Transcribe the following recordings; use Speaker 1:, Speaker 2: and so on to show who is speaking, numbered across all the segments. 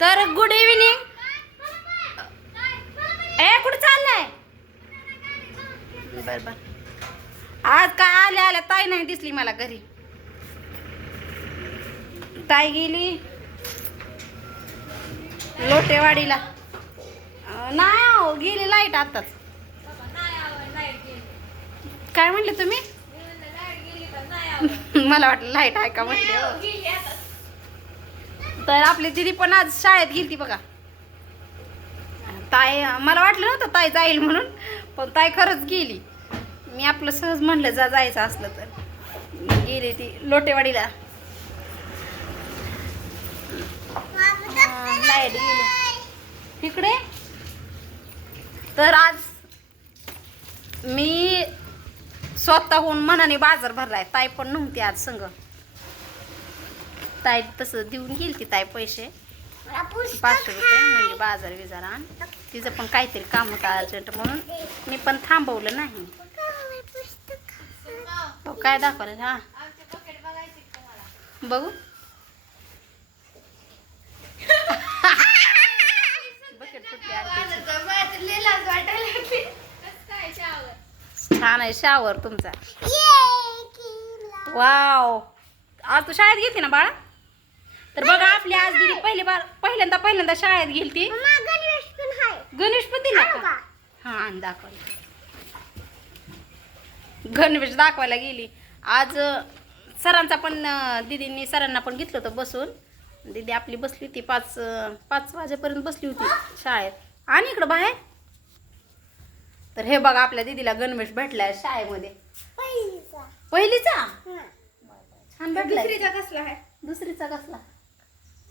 Speaker 1: तर good evening ए कुठं चाललाय? बर बर. आज काय आल्या आल्या ताई नाही दिसली मला घरी. ताई गेली. लोटेवाडीला. नाही हो गेली लाइट आताच. काय म्हणले तुम्ही? मला वाटलं लाइट आहे का म्हटले हो. तर आपली दिदी पण आज शाळेत गेली बघा. ताई मला वाटलं नव्हतं ताई जाईल म्हणून पण ताई खरंच गेली. मी आपलं सहज म्हणलं जा जायचं असलं तर. गेली ती लोटेवाडीला. लाइट गेली. तिकडे तर आज मी स्वतःहून मनाने बाजार भरलाय. ताई पण नव्हती आज संग. ताई तसं देऊन गेली ती ताई पैसे. पाचशे रुपये म्हणजे बाजार विजार आण. तिचं पण काहीतरी काम होतं अर्जंट म्हणून. मी पण थांबवलं नाही. हो काय दाखवलं हा. बघू. छान आहे शावर तुमचा. वाव आज तू शाळेत गेलती ना बाळा? तर बघा आपली आज दिदी पहिली बार पहिल्यांदा पहिल्यांदा शाळेत गेलती गणेश पण दिला का? हा आणि दाखवलं गणवेश दाखवायला गेली. आज सरांचा पण दीदींनी सरांना पण घेतलं होतं बसून. दीदी आपली बसली होती पाच पाच वाजेपर्यंत बसली होती शाळेत. आणि इकडं बाहेर. तर हे बघा आपल्या दीदीला गणवेश भेटलाय शाळेमध्ये. पहिलीचा. छान भेटलाय.
Speaker 2: कसला आहे?
Speaker 1: दुसरीचा कसला?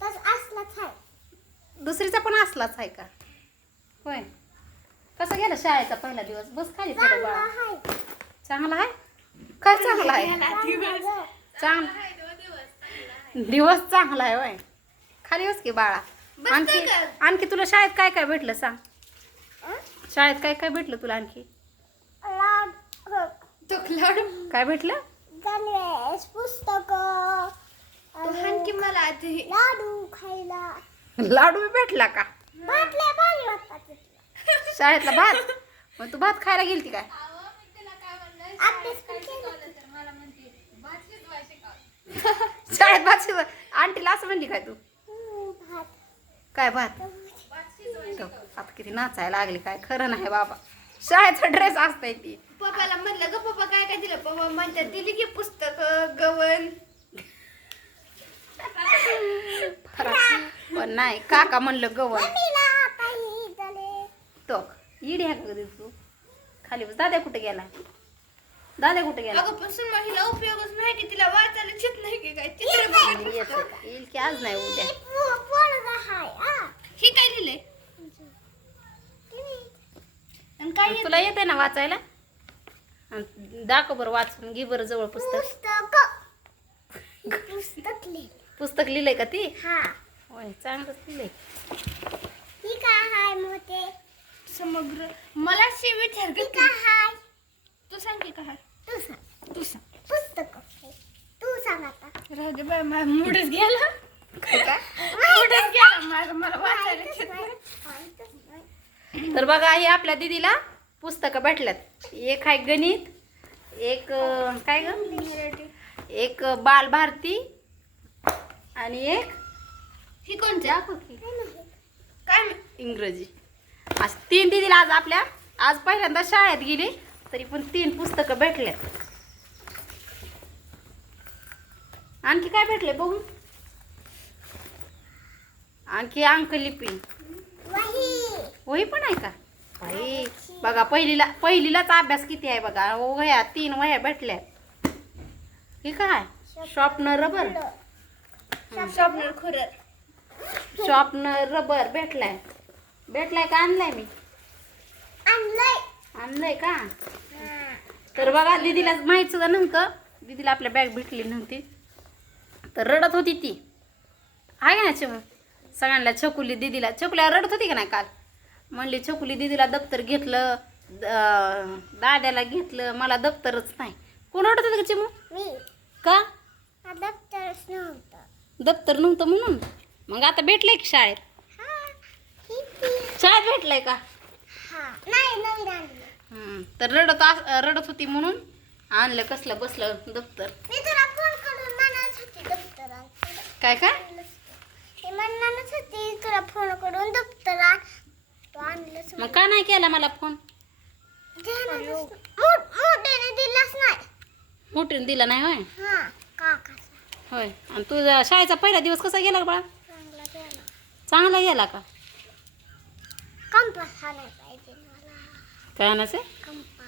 Speaker 2: तस असलाच आहे
Speaker 1: दुसरीचा पण असलाच आहे का? होय. कसा गेला शाळेचा पहिला दिवस? बस खाली थोडं बाळा. चांगला आहे काय चांगला आहे चांगला दिवस चांगला आहे होय. खाली बस की बाळा. आणखी आणखी तुला शाळेत काय काय भेटलं सांग. शाळेत काय काय भेटलं तुला आणखी? काय भेटलं?
Speaker 2: पुस्तक. आणखी मला लाडू.
Speaker 1: लाडू भेटला का? शाळेतला भात? मग तू भात खायला गेलती काय. शाळेत भात शिजव आंटीला असं म्हणली काय तू? काय भात? तो, आता किती नाचायला लागली काय? खरं नाही बाबा. शाळेचा ड्रेस असताय ती.
Speaker 2: पप्पाला म्हणलं ग पप्पा काय काय दिलं? पप्पा म्हणतात दिली की पुस्तक गवन
Speaker 1: पण नाही. काका म्हणलं गवण तो इडी आहे का कधी तू खाली बस. दाद्या कुठे गेला? दाद्या कुठे गेला?
Speaker 2: अगं पण सुन हिला उपयोगच नाही की तिला वाचायला चित नाही की काय? चित्र?
Speaker 1: येईल की आज नाही उद्या.
Speaker 2: ही काय लिहिलंय? आणि काय
Speaker 1: तुला येते ना वाचायला? दाखव बरं वाचून. घे बरं जवळ पुस्तक.
Speaker 2: पुस्तक. पुस्तक लिहिलं
Speaker 1: पुस्तक लिहिलंय का ती?
Speaker 2: हा.
Speaker 1: होय चांगलंच लिहिलंय
Speaker 2: ही काय हाय मोठे. समग्र मला शी विचार की काय हाय. तू सांग की काय? तू सांग. तू सांग. पुस्तक तू सांग आता. राहू दे बाय माझा मूडच गेला.
Speaker 1: काय काय
Speaker 2: मूडच गेला माझा मला वाचायला नाही.
Speaker 1: तर बघा हे आपल्या दीदीला पुस्तकं भेटल्यात. एक आहे गणित एक अं, काय ग? एक अं, बालभारती आणि एक
Speaker 2: ही कोणती. काय?
Speaker 1: इंग्रजी. आज तीन दीदीला आज आपल्या आज पहिल्यांदा शाळेत गेली तरी पण तीन पुस्तकं भेटल्यात आणखी काय भेटले बघू? आणखी अंकलिपी
Speaker 2: वही.
Speaker 1: वही पण आहे का? बाई बघा पहिलीला पहिलीलाच अभ्यास किती आहे बघा. वह्या तीन वह्या भेटल्या हे काय? Sharpener rubber?
Speaker 2: स्वप्न खुरर.
Speaker 1: शॉर्पनर रबर भेटलाय. भेटलाय का आणलाय मी?
Speaker 2: आणलंय.
Speaker 1: आणलंय का? तर बघा दीदीला माहीत सुद्धा नव्हतं. दीदीला आपल्या बॅग भेटली नव्हती. तर रडत होती ती. आहे ना चिमू सगळ्यांना छकुली दीदीला छकुल्या रडत होती का नाही काल? म्हणली छकुली दीदीला दप्तर घेतलं दाद्याला घेतलं मला दप्तरच नाही. कोण रडत होतं का चिमू? का?
Speaker 2: दप्तरच नव्हतं.
Speaker 1: दप्तर नव्हतं म्हणून? मग आता भेटलंय की शाळेत शाळेत भेटलंय का
Speaker 2: हा.
Speaker 1: तर रडत अस- रडत होती म्हणून आणलं कसलं बसलं दप्तर. काय काय
Speaker 2: तुला फोन करून दप्तर आण. तू आणलंच
Speaker 1: मग का नाही केला मला फोन
Speaker 2: मोठ्याने दिलाच नाही
Speaker 1: मोठीने दिला नाही होय
Speaker 2: हा
Speaker 1: होय आणि तुझा शाळेचा पहिला दिवस कसा गेला बाळा
Speaker 2: चांगला गेला
Speaker 1: चांगला गेला का?
Speaker 2: कंपास नाही पाहिजे मला.
Speaker 1: काय आणायचं
Speaker 2: कंपास.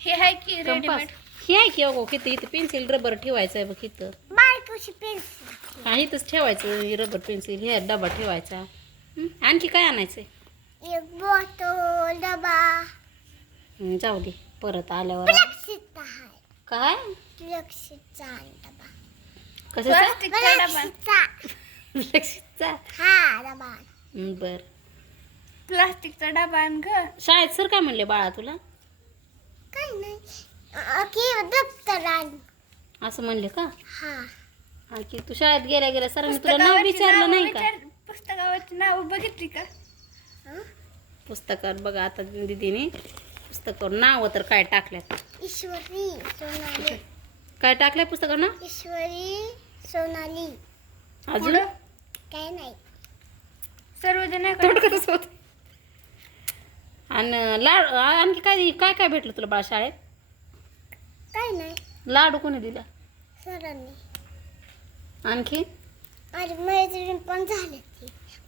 Speaker 3: हे आहे की
Speaker 1: कंपास.
Speaker 3: रेडीमेड
Speaker 1: हे आहे की अगो किती इथं पेन्सिल रबर ठेवायचं आहे बघ इथं.
Speaker 2: पेन्सिल
Speaker 1: हा इथंच ठेवायचं हे रबर पेन्सिल हे डबा ठेवायचा. हं? आणखी काय आणायचंय?
Speaker 2: एक बॉटल डबा.
Speaker 1: जाऊ दे परत आल्यावर.
Speaker 2: आहे
Speaker 1: काय?
Speaker 2: आहे डबा.
Speaker 1: कशाचा?
Speaker 3: प्लास्टिकचा डबा.
Speaker 2: हा डबा
Speaker 1: बर.
Speaker 3: प्लास्टिकचा डबा आण ग.
Speaker 1: शाळेत सर काय म्हणले बाळा तुला?
Speaker 2: काही नाही. अ, की दप्तर आण.
Speaker 1: असं म्हणले का?
Speaker 2: हा.
Speaker 1: की तू शाळेत गेल्या गेल्या सरांनी तुला नाव विचारलं नाही का?
Speaker 3: पुस्तकावरची नाव बघितली का?
Speaker 2: हं?
Speaker 1: पुस्तकात बघा आता दिदीने. पुस्तकावर नाव तर काय टाकल्यात?
Speaker 2: ईश्वरी सोनाली.
Speaker 1: काय टाकलंय पुस्तकावर ना
Speaker 2: ईश्वरी सोनाली.
Speaker 1: अजून?
Speaker 3: पुढं?
Speaker 2: काय नाही.
Speaker 3: सर्वजण नाही
Speaker 1: तोंड
Speaker 3: का?
Speaker 1: कसं होत आणि लाड आणखी काय काय काय भेटलं तुला बाळा शाळेत?
Speaker 2: काय नाही.
Speaker 1: लाडू कोणी दिला?
Speaker 2: सरांनी.
Speaker 1: आणखी?
Speaker 2: माझी मैत्रीण पण झाली ती.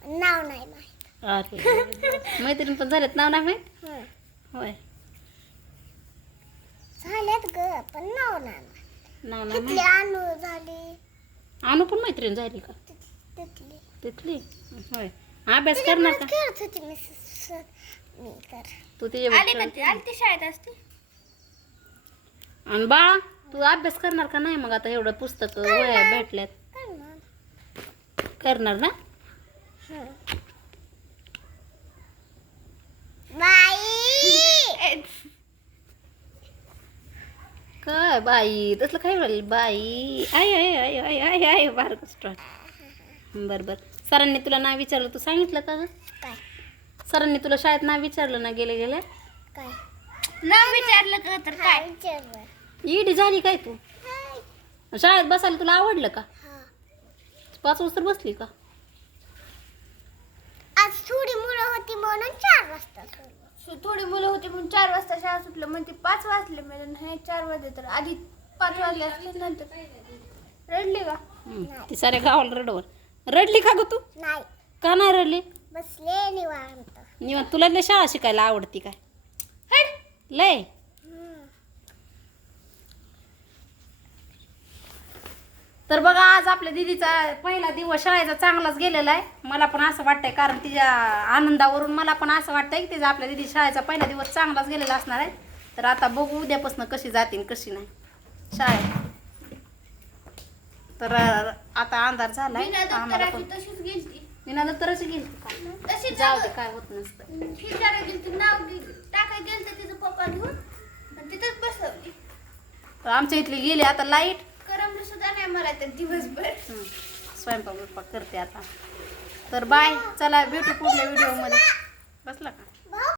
Speaker 2: नाव नाही माहीत.
Speaker 1: अरे मैत्रीण पण झालेत नाव नाही माहीत?
Speaker 2: हं.
Speaker 1: होय.
Speaker 2: झालेत ग पण नाव नाही माहीत.
Speaker 1: नाव नाही
Speaker 2: तिथली
Speaker 1: माहीत.
Speaker 2: अनु झाली.
Speaker 1: आणू पण मैत्रीण झाली का?
Speaker 2: तिथली.
Speaker 1: होय. अभ्यास करणार का
Speaker 2: खेळत होती मी स- स- मी तर.
Speaker 1: तू
Speaker 3: आली का
Speaker 1: तिच्या
Speaker 3: ती आली ती शाळेत असते
Speaker 1: आणि बाळा तू अभ्यास करणार का नाही मग आता एवढं पुस्तक वह्या भेटल्यात?
Speaker 2: करणार.
Speaker 1: करणार ना?
Speaker 2: हं. बाई!
Speaker 1: काय बाई? तसलं काय बोल बाई? आय आय आय आय आय आय बार बरं बरं. सरांनी तुला नाव विचारलं तू सांगितलं का ग?
Speaker 2: काय?
Speaker 1: सरांनी तुला शाळेत नाव विचारलं ना गेले गेले
Speaker 2: काय?
Speaker 3: नाव विचारलं का तर
Speaker 2: काय?
Speaker 3: काय
Speaker 2: विचारलं.
Speaker 1: ईडी झाली काय तू?
Speaker 2: हाय.
Speaker 1: शाळेत बसायला तुला आवडलं का?
Speaker 2: हा.
Speaker 1: पाच वाजता बसली का?
Speaker 2: आज थोडी मुलं होती म्हणून चार वाजता सोडलं.
Speaker 3: सो थोडी मुलं होती म्हणून चार वाजता शाळा सुटलं. मग ते पाच वाजले म्हणजे नाही चार वाजले तर आधी पाच वाजले असले नंतर. रडली का?
Speaker 1: हं, ती साऱ्या गावाला रडवर. रडली का ग तू?
Speaker 2: नाही.
Speaker 1: का नाही रडली?
Speaker 2: बसले निवांत.
Speaker 1: निवांत. तुला लय शाळा शिकायला आवडती काय?
Speaker 3: हट.
Speaker 1: लय. तर बघा आज आपल्या दिदीचा पहिला दिवस शाळेचा चांगलाच गेलेला आहे. मला पण असं वाटतंय कारण तिच्या आनंदावरून मला पण असं वाटतंय की तिचा आपल्या दिदी शाळेचा पहिला दिवस चांगलाच गेलेला असणार आहे. तर आता बघू उद्यापासून कशी जातील कशी नाही. शाळेत. तर आता अंधार
Speaker 3: बिना
Speaker 1: आम्हाला पण.
Speaker 3: तशीच गेलती.
Speaker 1: विना
Speaker 3: तशीच
Speaker 1: जाऊ दे. काय होत नसतं
Speaker 3: गेलती नाव टाकाय तिचं पप्पा घेऊन. आणि तिथंच बसवली.
Speaker 1: तर आमच्या इथली गेली आता लाइट.
Speaker 3: करमलं सुद्धा नाही मला तर दिवसभर.
Speaker 1: स्वयंपाक बिंपाक करते आता. तर बाय चला भेटू पुढल्या व्हिडिओमध्ये. बसला का?